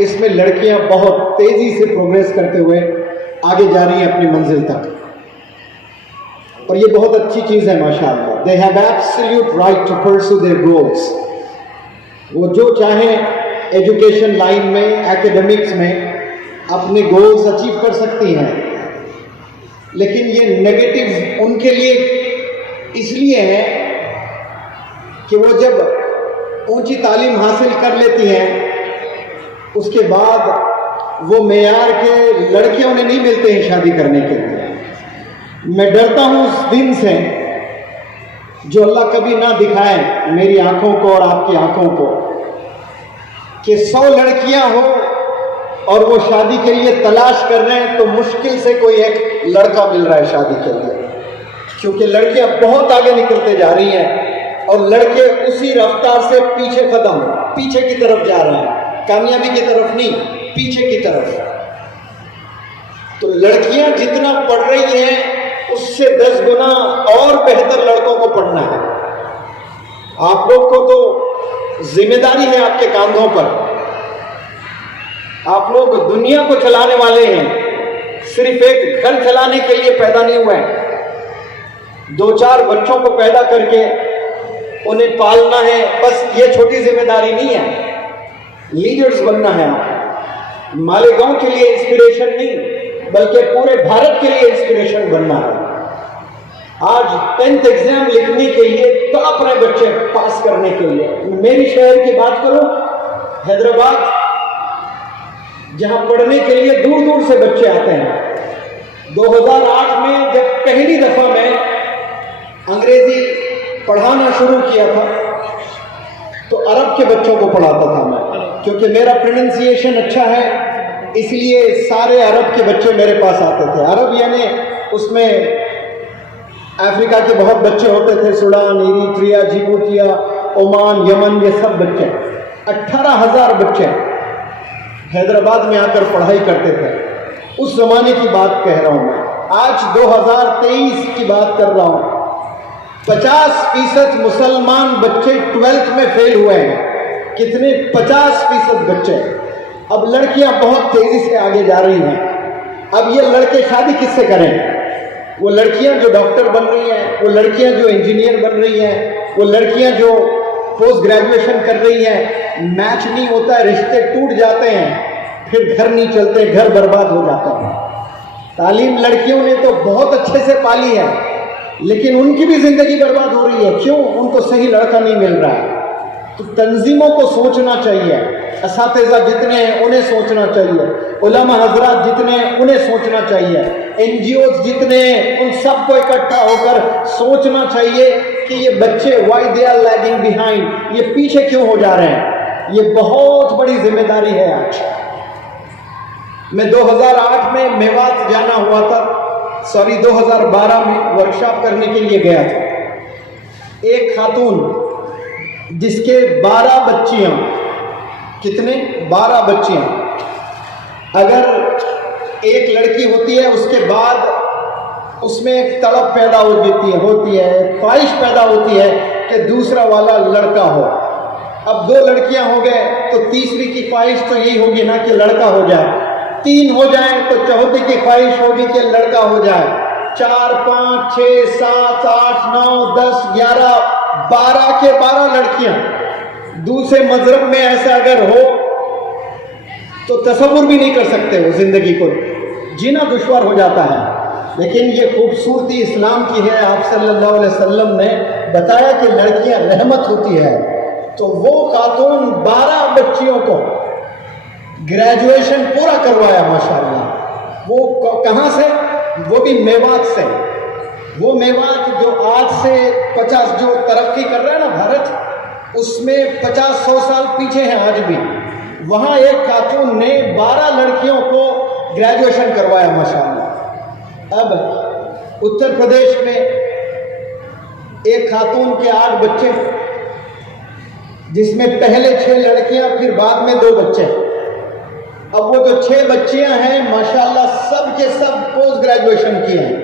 اس میں لڑکیاں بہت تیزی سے پروگریس کرتے ہوئے آگے جا رہی ہیں اپنی منزل تک، اور یہ بہت اچھی چیز ہے ماشاءاللہ. They have absolute right to pursue their goals. وہ جو چاہیں ایجوکیشن لائن میں، ایکیڈمکس میں اپنے گولز اچیو کر سکتی ہیں، لیکن یہ نیگیٹو ان کے لیے اس لیے ہے کہ وہ جب اونچی تعلیم حاصل کر لیتی ہیں اس کے بعد وہ معیار کے لڑکے انہیں نہیں ملتے ہیں شادی کرنے کے لیے. میں ڈرتا ہوں اس دن سے جو اللہ کبھی نہ دکھائے میری آنکھوں کو اور آپ کی آنکھوں کو، کہ 100 لڑکیاں ہوں اور وہ شادی کے لیے تلاش کر رہے ہیں تو مشکل سے کوئی ایک لڑکا مل رہا ہے شادی کے لیے، کیونکہ لڑکیاں بہت آگے نکلتے جا رہی ہیں اور لڑکے اسی رفتار سے پیچھے کی طرف جا رہے ہیں، کامیابی کی طرف نہیں، پیچھے کی طرف. تو لڑکیاں جتنا پڑھ رہی ہیں اس سے 10 گنا اور بہتر لڑکوں کو پڑھنا ہے. آپ لوگ کو تو ذمہ داری ہے آپ کے کاندھوں پر. آپ لوگ دنیا کو چلانے والے ہیں، صرف ایک گھر چلانے کے لیے پیدا نہیں ہوئے ہیں. 2-4 بچوں کو پیدا کر کے انہیں پالنا ہے، بس یہ چھوٹی ذمہ داری نہیں ہے. لیڈرز بننا ہے آپ، مالیگاؤں کے لیے انسپریشن نہیں بلکہ پورے بھارت کے لیے انسپریشن بننا ہے. آج 10th ایگزام لکھنے کے لیے ٹاپ رہے بچے پاس کرنے کے لیے. میری شہر کی بات کروں، حیدرآباد، جہاں پڑھنے کے لیے دور دور سے بچے آتے ہیں. 2008 میں جب پہلی دفعہ میں انگریزی پڑھانا شروع کیا تھا تو عرب کے بچوں کو پڑھاتا تھا میں، کیونکہ میرا پروننسیشن اچھا ہے اس لیے سارے عرب کے بچے میرے پاس آتے تھے. عرب یعنی اس میں افریقہ کے بہت بچے ہوتے تھے، سوڈان، ایریٹریا، جیبوتیا، عمان، یمن، یہ سب بچے. 18,000 بچے حیدرآباد میں آ کر پڑھائی کرتے تھے. اس زمانے کی بات کہہ رہا ہوں میں. آج 2023 کی بات کر رہا ہوں. 50% مسلمان بچے 12th میں فیل ہوئے ہیں. کتنے؟ 50% بچے. اب لڑکیاں بہت تیزی سے آگے جا رہی ہیں. اب یہ لڑکے شادی کس سے کریں؟ وہ لڑکیاں جو ڈاکٹر بن رہی ہیں، وہ لڑکیاں جو انجینئر بن رہی ہیں، وہ لڑکیاں جو پوسٹ گریجویشن کر رہی ہیں، میچ نہیں ہوتا ہے، رشتے ٹوٹ جاتے ہیں، پھر گھر نہیں چلتے، گھر برباد ہو جاتا ہے. تعلیم لڑکیوں نے تو بہت اچھے سے پالی ہے لیکن ان کی بھی زندگی برباد ہو رہی ہے. کیوں؟ ان کو صحیح لڑکا نہیں مل رہا ہے. تو تنظیموں کو سوچنا چاہیے، اساتذہ جتنے ہیں انہیں سوچنا چاہیے، علماء حضرات جتنے ہیں انہیں سوچنا چاہیے، NGOs جتنے ہیں ان سب کو اکٹھا ہو کر سوچنا چاہیے کہ یہ بچے why they are lagging behind، یہ پیچھے کیوں ہو جا رہے ہیں. یہ بہت بڑی ذمہ داری ہے. آج میں 2008 میں میوات جانا ہوا تھا، 2012 میں ورکشاپ کرنے کے لیے گیا تھا. ایک خاتون جس کے 12 بچیاں، کتنے؟ 12 بچیاں. اگر ایک لڑکی ہوتی ہے اس کے بعد اس میں ایک طلب پیدا ہوتی ہے، خواہش پیدا ہوتی ہے کہ دوسرا والا لڑکا ہو. اب 2 لڑکیاں ہو گئے تو تیسری کی خواہش تو یہی ہوگی نا کہ لڑکا ہو جائے. 3 ہو جائیں تو چوتھی کی خواہش ہوگی کہ لڑکا ہو جائے. 4 5 6 7 8 9 10 11 12 کے 12 لڑکیاں. دوسرے مذہب میں ایسا اگر ہو تو تصور بھی نہیں کر سکتے، وہ زندگی کو جینا دشوار ہو جاتا ہے. لیکن یہ خوبصورتی اسلام کی ہے. آپ صلی اللہ علیہ وسلم نے بتایا کہ لڑکیاں رحمت ہوتی ہے. تو وہ خاتون 12 بچیوں کو گریجویشن پورا کروایا ماشاءاللہ. وہ کہاں سے؟ وہ بھی میوات سے. وہ میوات جو آج سے 50 جو ترقی کر رہا ہے نا بھارت، اس میں 50-100 سال پیچھے ہیں آج بھی. وہاں ایک خاتون نے 12 لڑکیوں کو گریجویشن کروایا ماشاءاللہ. اب اتر پردیش میں ایک خاتون کے 8 بچے، جس میں پہلے 6 لڑکیاں پھر بعد میں 2 بچے. اب وہ جو 6 بچیاں ہیں ماشاءاللہ سب کے سب پوسٹ گریجویشن کیے ہیں.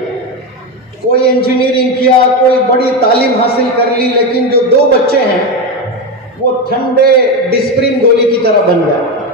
کوئی انجینئرنگ کیا، کوئی بڑی تعلیم حاصل کر لی، لیکن جو 2 بچے ہیں وہ ٹھنڈے ڈسپرین گولی کی طرح بن گئے.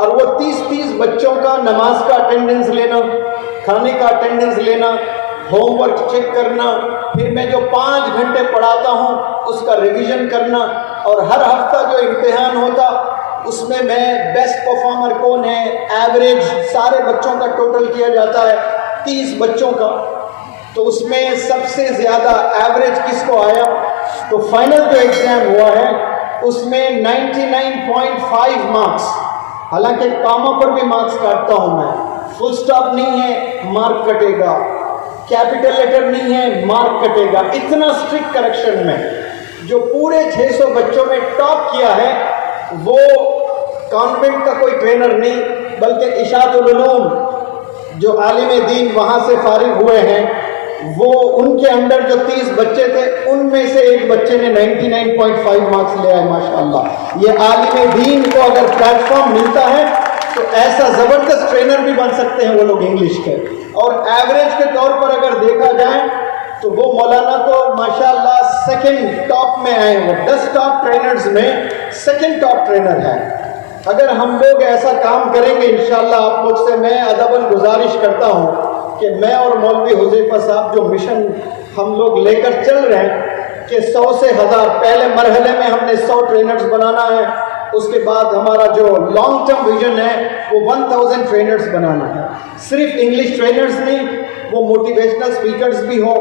اور وہ 30 بچوں کا نماز کا اٹینڈنس لینا، کھانے کا اٹینڈنس لینا، ہوم ورک چیک کرنا، پھر میں جو 5 گھنٹے پڑھاتا ہوں اس کا ریویژن کرنا، اور ہر ہفتہ جو امتحان ہوتا اس میں بیسٹ پرفارمر کون ہے، ایوریج سارے بچوں کا ٹوٹل کیا جاتا ہے 30 بچوں کا، تو اس میں سب سے زیادہ ایوریج کس کو آیا، تو فائنل جو ایگزام ہوا ہے اس میں 99.5 مارکس، حالانکہ کاما پر بھی مارکس کاٹتا ہوں میں، فل سٹاپ نہیں ہے مارک کٹے گا، کیپٹل لیٹر نہیں ہے مارک کٹے گا، اتنا اسٹرکٹ کریکشن میں۔ جو پورے 600 بچوں میں ٹاپ کیا ہے وہ کانوینٹ کا کوئی ٹرینر نہیں بلکہ اشاعت العلوم جو عالم دین وہاں سے فارغ ہوئے ہیں، وہ ان کے اندر جو 30 بچے تھے ان میں سے ایک بچے نے 99.5 مارکس لے آئے ماشاءاللہ۔ یہ عالم دین کو اگر پلیٹ فارم ملتا ہے تو ایسا زبردست ٹرینر بھی بن سکتے ہیں وہ لوگ انگلش کے، اور ایوریج کے طور پر اگر دیکھا جائے تو وہ مولانا تو ماشاءاللہ سیکنڈ ٹاپ میں آئے، وہ 10 ٹاپ ٹرینرز میں سیکنڈ ٹاپ ٹرینر ہے۔ اگر ہم لوگ ایسا کام کریں گے انشاءاللہ، آپ لوگ سے میں ادباً گزارش کرتا ہوں کہ میں اور مولوی حذیفہ صاحب جو مشن ہم لوگ لے کر چل رہے ہیں کہ 100 سے 1000، پہلے مرحلے میں ہم نے 100 ٹرینرز بنانا ہے، اس کے بعد ہمارا جو لانگ ٹرم ویژن ہے وہ 1000 ٹرینرز بنانا ہے، صرف انگلش ٹرینرز نہیں، وہ موٹیویشنل سپیکرز بھی ہو،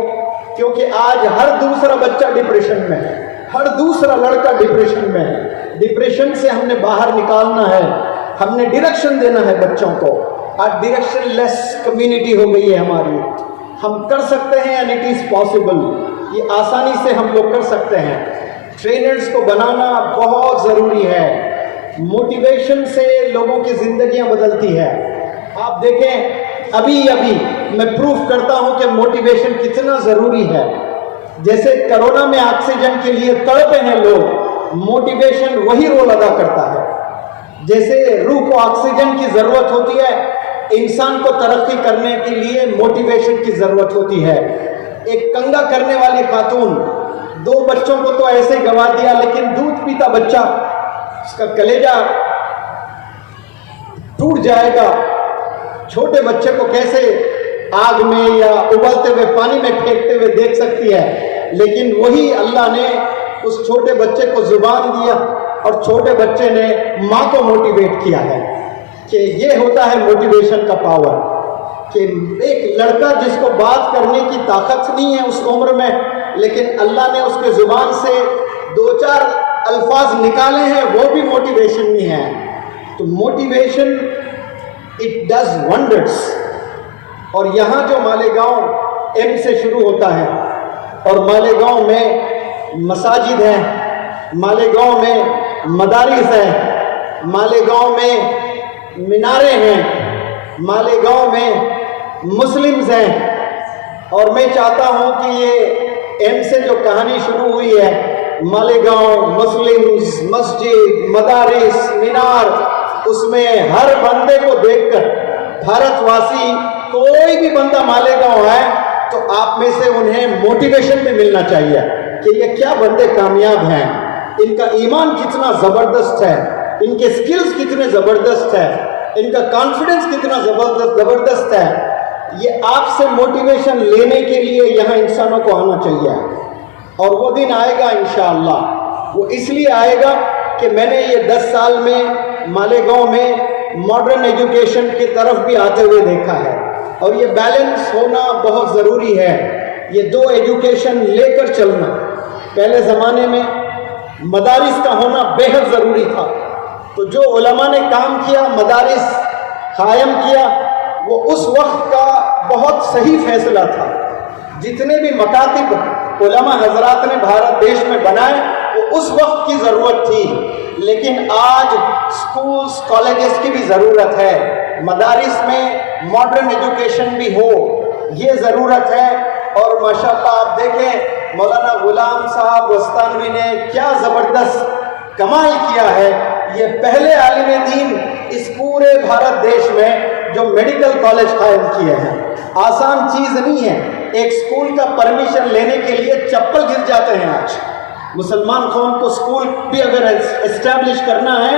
کیونکہ آج ہر دوسرا بچہ ڈپریشن میں ہے، ہر دوسرا لڑکا ڈپریشن میں ہے۔ ڈپریشن سے ہم نے باہر نکالنا ہے، ہم نے ڈائریکشن دینا ہے بچوں کو۔ آج ڈائریکشن لیس کمیونٹی ہو گئی ہے ہماری، ہم کر سکتے ہیں اینڈ اٹ از پاسبل، یہ آسانی سے ہم لوگ کر سکتے ہیں۔ ٹرینرز کو بنانا بہت ضروری ہے، موٹیویشن سے لوگوں کی زندگیاں بدلتی ہے۔ آپ دیکھیں ابھی میں پروف کرتا ہوں کہ موٹیویشن کتنا ضروری ہے۔ جیسے کرونا میں آکسیجن کے لیے تڑپے ہیں لوگ، موٹیویشن وہی رول ادا کرتا ہے۔ جیسے روح کو آکسیجن کی ضرورت ہوتی ہے، انسان کو ترقی کرنے کے لیے موٹیویشن کی ضرورت ہوتی ہے۔ ایک کنگا کرنے والی خاتون 2 بچوں کو تو ایسے گنوا دیا، لیکن دودھ پیتا بچہ اس کا کلیجہ ٹوٹ جائے گا۔ چھوٹے بچے کو کیسے آگ میں یا ابلتے ہوئے پانی میں پھینکتے ہوئے دیکھ سکتی ہے، لیکن وہی اللہ نے اس چھوٹے بچے کو زبان دیا اور چھوٹے بچے نے ماں کو موٹیویٹ کیا ہے کہ یہ ہوتا ہے موٹیویشن کا پاور، کہ ایک لڑکا جس کو بات کرنے کی طاقت نہیں ہے اس عمر میں، لیکن اللہ نے اس کے زبان سے 2-4 الفاظ نکالے ہیں، وہ بھی موٹیویشن نہیں ہے۔ تو موٹیویشن اٹ ڈز ونڈرز۔ اور یہاں جو مالیگاؤں ایم سے شروع ہوتا ہے، اور مالیگاؤں میں مساجد ہیں، مالیگاؤں میں مدارس ہیں، مالیگاؤں میں میناریں ہیں، مالیگاؤں میں مسلمز ہیں، اور میں چاہتا ہوں کہ یہ ایم سے جو کہانی شروع ہوئی ہے، مالیگاؤں، مسلمز، مسجد، مدارس، مینار، اس میں ہر بندے کو دیکھ کر بھارت واسی کوئی بھی بندہ مالیگاؤں ہے تو آپ میں سے انہیں موٹیویشن بھی ملنا چاہیے کہ یہ کیا بندے کامیاب ہیں، ان کا ایمان کتنا زبردست ہے، ان کے سکلز کتنے زبردست ہے، ان کا کانفیڈنس کتنا زبردست ہے۔ یہ آپ سے موٹیویشن لینے کے لیے یہاں انسانوں کو آنا چاہیے، اور وہ دن آئے گا انشاءاللہ۔ وہ اس لیے آئے گا کہ میں نے یہ 10 سال میں مالیگاؤں میں ماڈرن ایجوکیشن کی طرف بھی آتے ہوئے دیکھا ہے، اور یہ بیلنس ہونا بہت ضروری ہے۔ یہ 2 ایجوکیشن لے کر چلنا، پہلے زمانے میں مدارس کا ہونا بے حد ضروری تھا، تو جو علماء نے کام کیا، مدارس قائم کیا، وہ اس وقت کا بہت صحیح فیصلہ تھا۔ جتنے بھی مکاتب علماء حضرات نے بھارت دیش میں بنائے وہ اس وقت کی ضرورت تھی، لیکن آج سکولز، کالجز کی بھی ضرورت ہے، مدارس میں ماڈرن ایجوکیشن بھی ہو، یہ ضرورت ہے۔ اور ماشاءاللہ آپ دیکھیں مولانا غلام صاحب وستانوی نے کیا زبردست کمال کیا ہے، یہ پہلے عالم دین اس پورے بھارت دیش میں جو میڈیکل کالج قائم کیے ہیں۔ آسان چیز نہیں ہے، ایک سکول کا پرمیشن لینے کے لیے چپل گر جاتے ہیں۔ آج مسلمان قوم کو سکول بھی اگر اسٹیبلش کرنا ہے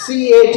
CAT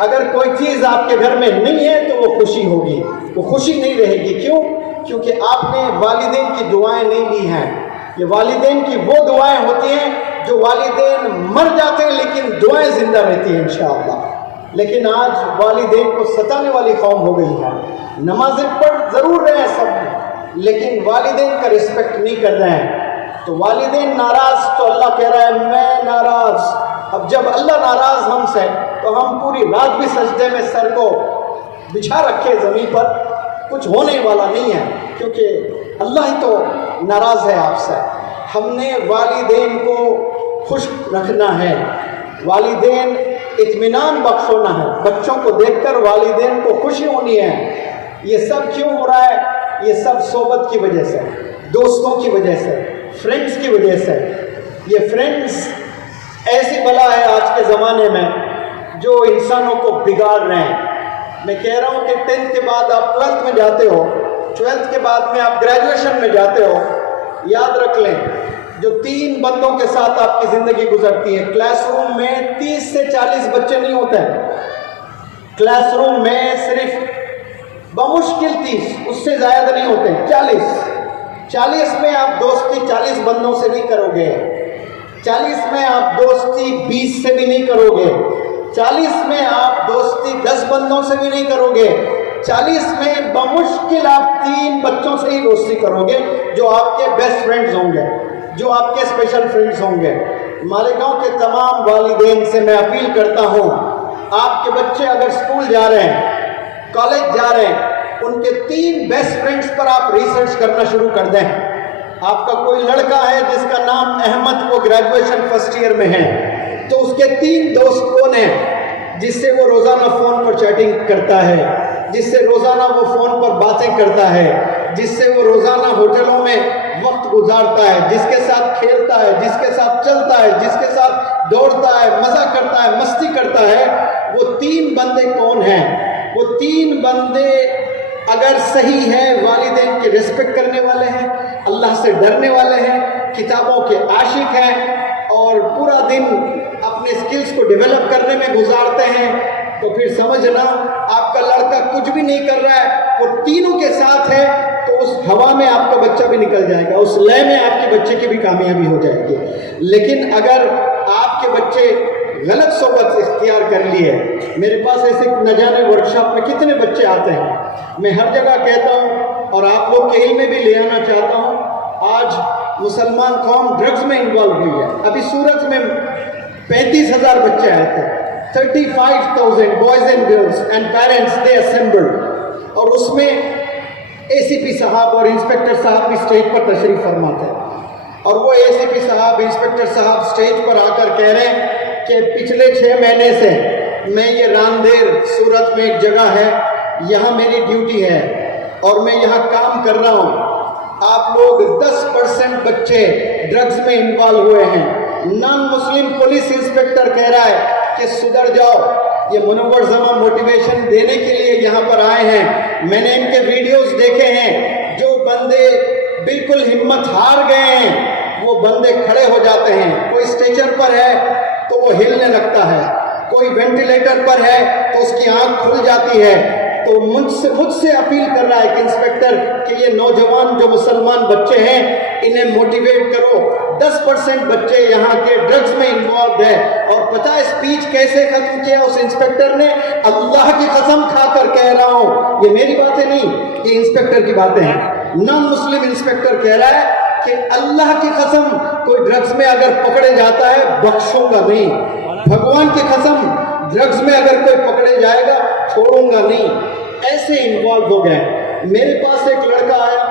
اگر کوئی چیز آپ کے گھر میں نہیں ہے تو وہ خوشی ہوگی، وہ خوشی نہیں رہے گی۔ کیوں؟ کیونکہ آپ نے والدین کی دعائیں نہیں لی ہیں۔ یہ والدین کی وہ دعائیں ہوتی ہیں جو والدین مر جاتے ہیں لیکن دعائیں زندہ رہتی ہیں انشاءاللہ۔ لیکن آج والدین کو ستانے والی قوم ہو گئی ہے، نمازیں پڑھ ضرور رہے ہیں سب لیکن والدین کا رسپیکٹ نہیں کر رہے ہیں۔ تو والدین ناراض تو اللہ کہہ رہا ہے میں ناراض۔ اب جب اللہ ناراض ہم سے تو ہم پوری رات بھی سجدے میں سر کو بچھا رکھے زمین پر، کچھ ہونے والا نہیں ہے، کیونکہ اللہ ہی تو ناراض ہے آپ سے۔ ہم نے والدین کو خوش رکھنا ہے، والدین اطمینان بخش ہونا ہے۔ بچوں کو دیکھ کر والدین کو خوشی ہونی ہے۔ یہ سب کیوں ہو رہا ہے؟ یہ سب صحبت کی وجہ سے، دوستوں کی وجہ سے، فرینڈز کی وجہ سے۔ یہ فرینڈز ایسی بلا ہے آج کے زمانے میں جو انسانوں کو بگاڑ رہے ہیں۔ میں کہہ رہا ہوں کہ 10th کے بعد آپ 12th میں جاتے ہو، 12th کے بعد میں آپ گریجویشن میں جاتے ہو، یاد رکھ لیں جو 3 بندوں کے ساتھ آپ کی زندگی گزرتی ہے۔ کلاس روم میں 30 سے 40 بچے نہیں ہوتے ہیں، کلاس روم میں صرف بمشکل 30، اس سے زیادہ نہیں ہوتے ہیں، 40 میں آپ دوستی 40 بندوں سے نہیں کرو گے، 40 میں آپ دوستی 20 سے بھی نہیں کرو گے، 40 میں آپ دوستی 10 بندوں سے بھی نہیں کرو گے، 40 میں بمشکل آپ 3 بچوں سے ہی دوستی کرو گے جو آپ کے بیسٹ فرینڈز ہوں گے، جو آپ کے اسپیشل فرینڈز ہوں گے۔ مالیگاؤں کے تمام والدین سے میں اپیل کرتا ہوں، آپ کے بچے اگر اسکول جا رہے ہیں، کالج جا رہے ہیں، ان کے 3 بیسٹ فرینڈز پر آپ ریسرچ کرنا شروع کر دیں۔ آپ کا کوئی لڑکا ہے جس کا نام احمد، وہ گریجویشن فرسٹ ایئر میں ہے، تو اس کے 3 دوست کون ہیں جس سے وہ روزانہ فون پر چیٹنگ کرتا ہے، جس سے روزانہ وہ فون پر باتیں کرتا ہے، جس سے وہ روزانہ ہوٹلوں میں وقت گزارتا ہے، جس کے ساتھ کھیلتا ہے، جس کے ساتھ چلتا ہے، جس کے ساتھ دوڑتا ہے، مزہ کرتا ہے، مستی کرتا ہے، وہ 3 بندے کون ہیں؟ وہ 3 بندے اگر صحیح ہے، والدین کے رسپیکٹ کرنے والے ہیں، اللہ سے ڈرنے والے ہیں، کتابوں کے عاشق ہیں اور پورا دن اپنے سکلز کو ڈیولپ کرنے میں گزارتے ہیں، تو پھر سمجھنا آپ کا لڑکا کچھ بھی نہیں کر رہا ہے، وہ تینوں کے ساتھ ہے تو اس ہوا میں آپ کا بچہ بھی نکل جائے گا، اس لے میں آپ کے بچے کی بھی کامیابی ہو جائے گی۔ لیکن اگر آپ کے بچے غلط صحبت اختیار کر لی ہے، میرے پاس ایسے نہ جانے ورکشاپ میں کتنے بچے آتے ہیں، میں ہر جگہ کہتا ہوں اور آپ لوگ کے علم میں بھی لے آنا چاہتا ہوں، آج مسلمان قوم ڈرگز میں انوالو ہوئی ہے۔ ابھی سورت میں 35,000 بچے آئے تھے، 35,000 boys and girls and parents they assembled، اور اس میں ACP صاحب اور انسپیکٹر صاحب بھی اسٹیج پر تشریف فرما تھے، اور وہ ACP صاحب، انسپیکٹر صاحب اسٹیج پر آ کر کہہ رہے ہیں کہ پچھلے 6 مہینے سے میں یہ راندیر سورت میں ایک جگہ ہے، یہاں میری ڈیوٹی ہے اور میں یہاں کام کر رہا ہوں، آپ لوگ 10% بچے ڈرگز میں انوالو ہوئے ہیں۔ نان مسلم پولیس انسپیکٹر کہہ رہا ہے کہ سدھر جاؤ، یہ منور زمان موٹیویشن دینے کے لیے یہاں پر آئے ہیں۔ میں نے ان کے ویڈیوز دیکھے ہیں، جو بندے بالکل ہمت ہار گئے ہیں وہ بندے کھڑے ہو جاتے ہیں، کوئی اسٹیچر پر ہے تو وہ ہلنے لگتا ہے، کوئی وینٹیلیٹر پر ہے تو اس کی آنکھ کھل جاتی ہے۔ تو مجھ سے اپیل کر رہا ہے کہ انسپیکٹر کہ یہ نوجوان جو مسلمان بچے ہیں انہیں موٹیویٹ کرو۔ 10% بچے یہاں کے ڈرگز میں انوالوڈ ہے، اور پتہ اسپیچ کیسے ختم کیا اس انسپیکٹر نے؟ اللہ کی قسم کھا کر کہہ رہا ہوں، یہ میری باتیں نہیں، یہ انسپیکٹر کی باتیں ہیں۔ نان مسلم انسپیکٹر کہہ رہا ہے کہ اللہ کی قسم کوئی ڈرگز میں اگر پکڑے جاتا ہے بخشوں گا نہیں، بھگوان کی قسم ڈرگز میں اگر کوئی پکڑے جائے گا چھوڑوں گا نہیں۔ ایسے انوالو ہو گئے۔ میرے پاس ایک لڑکا آیا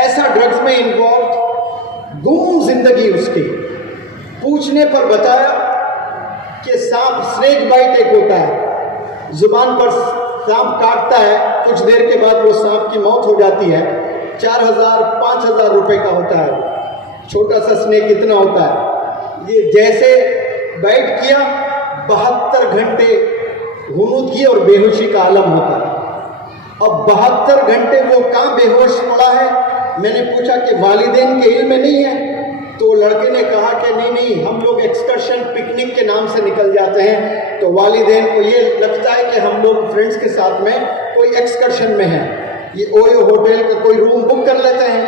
ایسا ڈرگز میں انوالو، گم زندگی اس کی، پوچھنے پر بتایا کہ سانپ، سنیک بائٹ ایک ہوتا ہے، زبان پر سانپ کاٹتا ہے، کچھ دیر کے بعد وہ سانپ کی موت ہو جاتی ہے، 4,000 5,000 روپے کا ہوتا ہے، چھوٹا سا سنیک اتنا ہوتا ہے۔ یہ جیسے بائٹ کیا 72 گھنٹے غنودگی اور بے ہوشی کا عالم ہوتا ہے۔ اب 72 گھنٹے وہ کہاں بے ہوش پڑا ہے؟ میں نے پوچھا کہ والدین کے علم میں نہیں ہے؟ تو لڑکے نے کہا کہ نہیں ہم لوگ ایکسکرشن پکنک کے نام سے نکل جاتے ہیں، تو والدین کو یہ لگتا ہے کہ ہم لوگ فرینڈس کے ساتھ میں کوئی ایکسکرشن میں ہیں، یہ اویو ہوٹل کا کوئی روم بک کر لیتے ہیں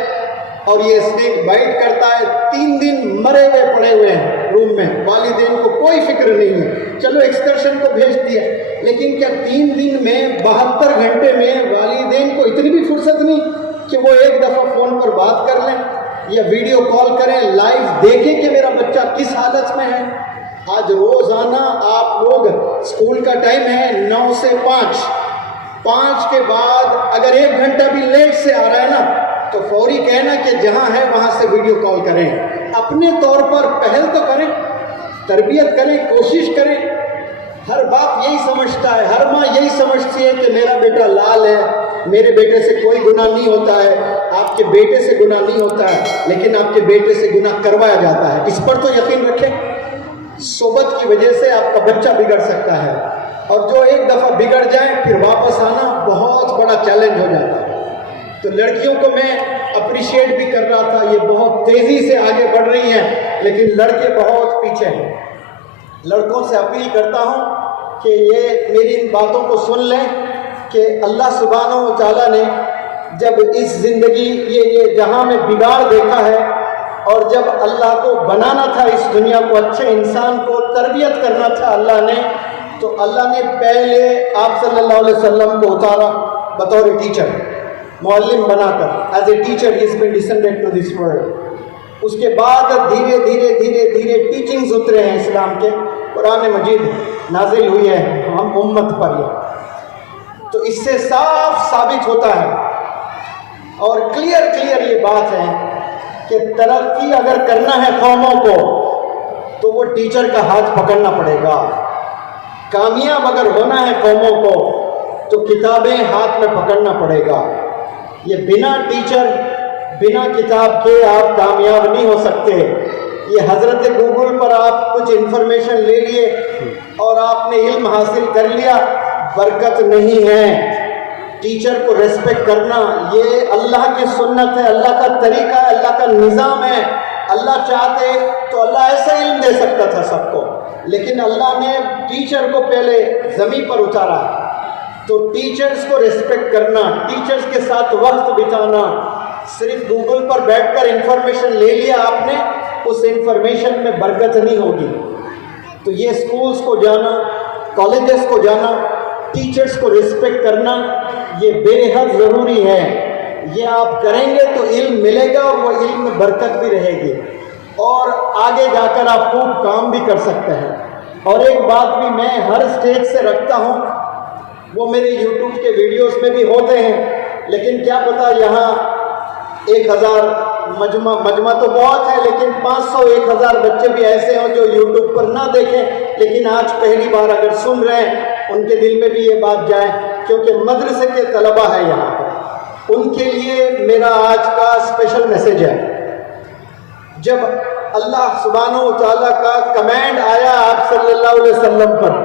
اور یہ اسنیک بائٹ کرتا ہے، 3 دن مرے ہوئے پڑے ہوئے ہیں روم میں، والدین کو کوئی فکر نہیں ہے، چلو ایکسکرشن کو بھیج دیا، لیکن کیا 3 دن میں 72 گھنٹے میں والدین کو اتنی بھی فرصت نہیں کہ وہ ایک دفعہ فون پر بات کر لیں یا ویڈیو کال کریں، لائیو دیکھیں کہ میرا بچہ کس حالت میں ہے؟ آج روزانہ آپ لوگ اسکول کا ٹائم ہے 9 سے 5 کے بعد اگر 1 گھنٹہ بھی لیٹ سے آ رہا ہے نا تو فوری کہنا کہ جہاں ہے وہاں سے ویڈیو کال کریں، اپنے طور پر پہل تو کریں، تربیت کریں، کوشش کریں۔ ہر باپ یہی سمجھتا ہے، ہر ماں یہی سمجھتی ہے کہ میرا بیٹا لال ہے، میرے بیٹے سے کوئی گناہ نہیں ہوتا ہے، آپ کے بیٹے سے گناہ نہیں ہوتا ہے، لیکن آپ کے بیٹے سے گناہ کروایا جاتا ہے، اس پر تو یقین رکھیں۔ صحبت کی وجہ سے آپ کا بچہ بگڑ سکتا ہے، اور جو ایک دفعہ بگڑ جائے پھر واپس آنا بہت بڑا چیلنج ہو جاتا ہے۔ تو لڑکیوں کو میں اپریشیٹ بھی کر رہا تھا، یہ بہت تیزی سے آگے بڑھ رہی ہیں، لیکن لڑکے بہت پیچھے ہیں۔ لڑکوں سے اپیل کرتا ہوں کہ یہ میری ان باتوں کو سن لیں کہ اللہ سبحانہ و تعالیٰ نے جب اس زندگی یہ جہاں میں بگاڑ دیکھا ہے، اور جب اللہ کو بنانا تھا، اس دنیا کو اچھے انسان کو تربیت کرنا تھا اللہ نے، تو اللہ نے پہلے آپ صلی اللہ علیہ وسلم کو اتارا بطور ٹیچر، معلم بنا کر، as a teacher he is been descended to this world. اس کے بعد دھیرے دھیرے ٹیچنگز اترے ہیں اسلام کے، قرآن مجید نازل ہوئی ہے ہم امت پر یہ، تو اس سے صاف ثابت ہوتا ہے اور کلیئر یہ بات ہے کہ ترقی اگر کرنا ہے قوموں کو تو وہ ٹیچر کا ہاتھ پکڑنا پڑے گا، کامیاب اگر ہونا ہے قوموں کو تو کتابیں ہاتھ میں پکڑنا پڑے گا۔ یہ بنا ٹیچر بنا کتاب کے آپ کامیاب نہیں ہو سکتے۔ یہ حضرت گوگل پر آپ کچھ انفارمیشن لے لیے اور آپ نے علم حاصل کر لیا، برکت نہیں ہے۔ ٹیچر کو ریسپیکٹ کرنا یہ اللہ کی سنت ہے، اللہ کا طریقہ ہے، اللہ کا نظام ہے۔ اللہ چاہتے تو اللہ ایسا علم دے سکتا تھا سب کو، لیکن اللہ نے ٹیچر کو پہلے زمین پر اتارا۔ تو ٹیچرز کو ریسپیکٹ کرنا، ٹیچرز کے ساتھ وقت بتانا، صرف گوگل پر بیٹھ کر انفارمیشن لے لیا آپ نے، اس انفارمیشن میں برکت نہیں ہوگی۔ تو یہ اسکولز کو جانا، کالجز کو جانا، ٹیچرز کو ریسپیکٹ کرنا یہ بے حد ضروری ہے۔ یہ آپ کریں گے تو علم ملے گا اور وہ علم میں برکت بھی رہے گی، اور آگے جا کر آپ خوب کام بھی کر سکتے ہیں۔ اور ایک بات بھی میں ہر اسٹیج سے رکھتا ہوں، وہ میرے یوٹیوب کے ویڈیوز میں بھی ہوتے ہیں، لیکن کیا پتہ یہاں 1000 مجمع تو بہت ہے، لیکن 500 1000 بچے بھی ایسے ہوں جو یوٹیوب پر نہ دیکھیں، لیکن آج پہلی بار اگر سن رہے ہیں ان کے دل میں بھی یہ بات جائے، کیونکہ مدرسے کے طلبہ ہیں یہاں پر، ان کے لیے میرا آج کا اسپیشل میسیج ہے۔ جب اللہ سبحانہ و تعالیٰ کا کمانڈ آیا آپ صلی اللہ علیہ وسلم پر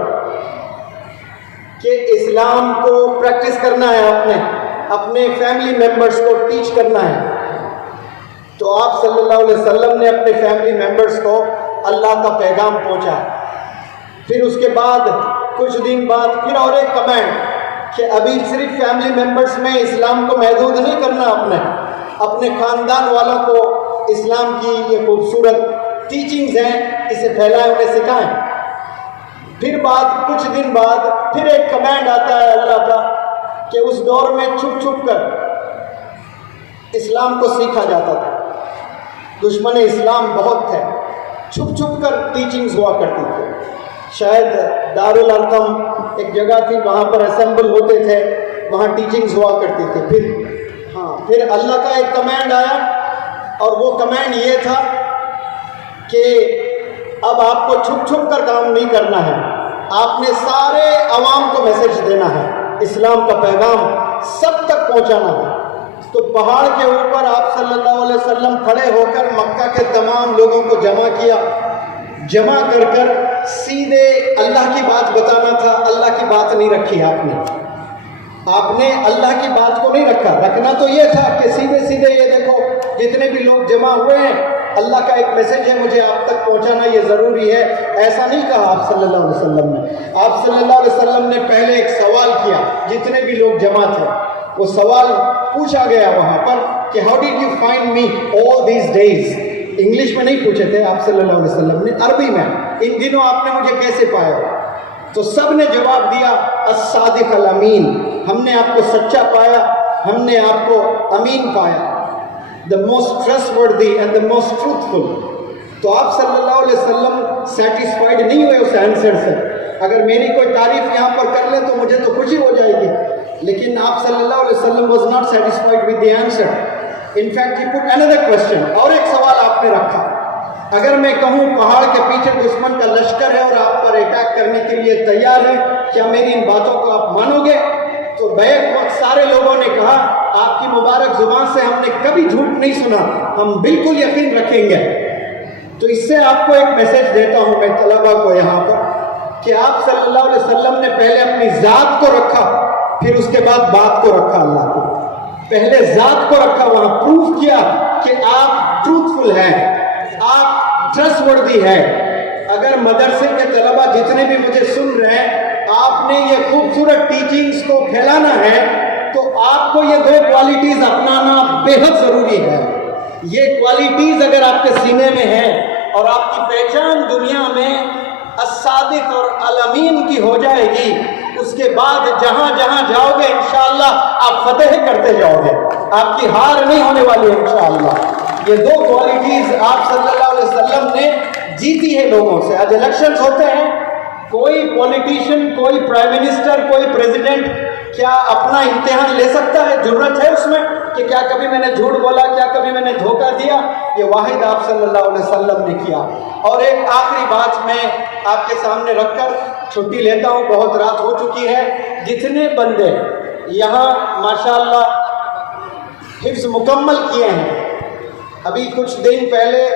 کہ اسلام کو پریکٹس کرنا ہے، اپنے فیملی ممبرز کو ٹیچ کرنا ہے، تو آپ صلی اللہ علیہ وسلم نے اپنے فیملی ممبرز کو اللہ کا پیغام پہنچا۔ پھر اس کے بعد کچھ دن بعد پھر اور ایک کمانڈ کہ ابھی صرف فیملی ممبرز میں اسلام کو محدود نہیں کرنا، اپنے خاندان والوں کو اسلام کی یہ خوبصورت ٹیچنگز ہیں اسے پھیلائیں، انہیں سکھائیں۔ پھر کچھ دن بعد پھر ایک کمانڈ آتا ہے اللہ کا کہ اس دور میں چھپ کر اسلام کو سیکھا جاتا تھا، دشمن اسلام بہت تھے، چھپ کر ٹیچنگز ہوا کرتی تھی۔ شاید دارالارقم ایک جگہ تھی، وہاں پر اسمبل ہوتے تھے، وہاں ٹیچنگز ہوا کرتی تھی۔ پھر اللہ کا ایک کمانڈ آیا، اور وہ کمانڈ یہ تھا کہ اب آپ کو چھپ کر کام نہیں کرنا ہے، آپ نے سارے عوام کو میسج دینا ہے، اسلام کا پیغام سب تک پہنچانا ہے۔ تو پہاڑ کے اوپر آپ صلی اللہ علیہ وسلم کھڑے ہو کر مکہ کے تمام لوگوں کو جمع کیا، جمع کر سیدھے اللہ کی بات بتانا تھا۔ اللہ کی بات نہیں رکھی آپ نے اللہ کی بات کو نہیں رکھنا تو یہ تھا کہ سیدھے یہ دیکھو جتنے بھی لوگ جمع ہوئے ہیں اللہ کا ایک میسج ہے، مجھے آپ تک پہنچانا یہ ضروری ہے. ایسا نہیں کہا آپ صلی اللہ علیہ وسلم نے. آپ صلی اللہ علیہ وسلم نے پہلے ایک سوال کیا، جتنے بھی لوگ جمع تھے وہ سوال پوچھا گیا وہاں پر کہ how did you find me all these days. English میں نہیں پوچھے تھے آپ صلی اللہ علیہ وسلم نے، عربی میں، ان دنوں آپ نے مجھے کیسے پایا؟ تو سب نے جواب دیا الصادق الامین، ہم نے آپ کو سچا پایا، ہم نے آپ کو امین پایا، the most trustworthy and the most truthful. تو آپ صلی اللہ علیہ وسلم سیٹسفائیڈ نہیں ہوئے اس آنسر سے. اگر میری کوئی تعریف یہاں پر کر لیں تو مجھے تو خوشی ہو جائے گی، لیکن آپ صلی اللہ علیہ وسلم was not satisfied with the answer. In fact, he put another question. اور ایک سوال آپ نے رکھا، اگر میں کہوں پہاڑ کے پیچھے دشمن کا لشکر ہے اور آپ پر اٹیک کرنے کے لیے تیار ہے، کیا میری ان باتوں کو آپ مانو گے؟ تو بیک وقت سارے لوگوں نے کہا آپ کی مبارک زبان سے ہم نے کبھی جھوٹ نہیں سنا، ہم بالکل یقین رکھیں گے. تو اس سے آپ کو ایک میسج دیتا ہوں میں طلبہ کو یہاں پر کہ آپ صلی اللہ علیہ وسلم نے پہلے اپنی ذات کو رکھا، پھر اس کے بعد بات کو رکھا. اللہ کو پہلے ذات کو رکھا، وہاں پروف کیا کہ آپ ٹروتھفل ہیں، آپ ٹرسٹ وردی ہیں. اگر مدرسے کے طلبہ جتنے بھی مجھے سن رہے ہیں، آپ نے یہ خوبصورت ٹیچنگز کو پھیلانا ہے تو آپ کو یہ دو کوالٹیز اپنانا بے حد ضروری ہے. یہ کوالٹیز اگر آپ کے سینے میں ہیں اور آپ کی پہچان دنیا میں الصادق اور الامین کی ہو جائے گی، اس کے بعد جہاں جہاں جاؤ گے انشاءاللہ آپ فتح کرتے جاؤ گے، آپ کی ہار نہیں ہونے والی انشاءاللہ. یہ دو کوالٹیز آپ صلی اللہ علیہ وسلم نے جیتی ہے لوگوں سے. آج الیکشنز ہوتے ہیں، کوئی پولیٹیشین، کوئی پرائم منسٹر، کوئی پریزیڈنٹ کیا اپنا امتحان لے سکتا ہے؟ ضرورت ہے اس میں کہ کیا کبھی میں نے جھوٹ بولا، کیا کبھی میں نے دھوکہ دیا؟ یہ واحد آپ صلی اللہ علیہ وسلم نے کیا. اور ایک آخری بات میں آپ کے سامنے رکھ کر چھٹی لیتا ہوں، بہت رات ہو چکی ہے. جتنے بندے یہاں ماشاءاللہ حفظ مکمل کیے ہیں، ابھی کچھ دن پہلے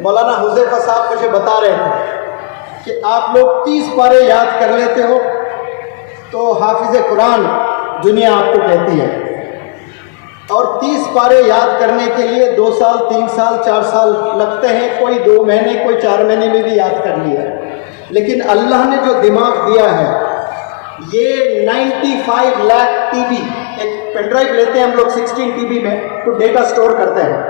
مولانا حذیفہ صاحب مجھے بتا رہے تھے کہ آپ لوگ 30 پارے یاد کر لیتے ہو تو حافظ قرآن دنیا آپ کو کہتی ہے. اور 30 پارے یاد کرنے کے لیے 2 سال 3 سال 4 سال لگتے ہیں، کوئی 2 مہینے کوئی 4 مہینے میں بھی یاد کر لیا. لیکن اللہ نے جو دماغ دیا ہے، یہ 95 لاکھ ٹی بی، ایک پین ڈرائیو لیتے ہیں ہم لوگ 16 ٹی بی میں تو ڈیٹا سٹور کرتے ہیں.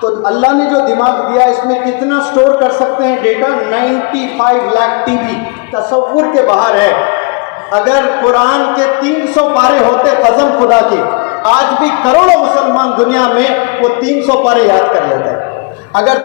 تو اللہ نے جو دماغ دیا اس میں کتنا سٹور کر سکتے ہیں ڈیٹا؟ 95 لاکھ ٹی بی، تصور کے باہر ہے. اگر قرآن کے 300 پارے ہوتے قسم خدا کی، آج بھی کروڑوں مسلمان دنیا میں وہ 300 پارے یاد کر لیتے ہیں. اگر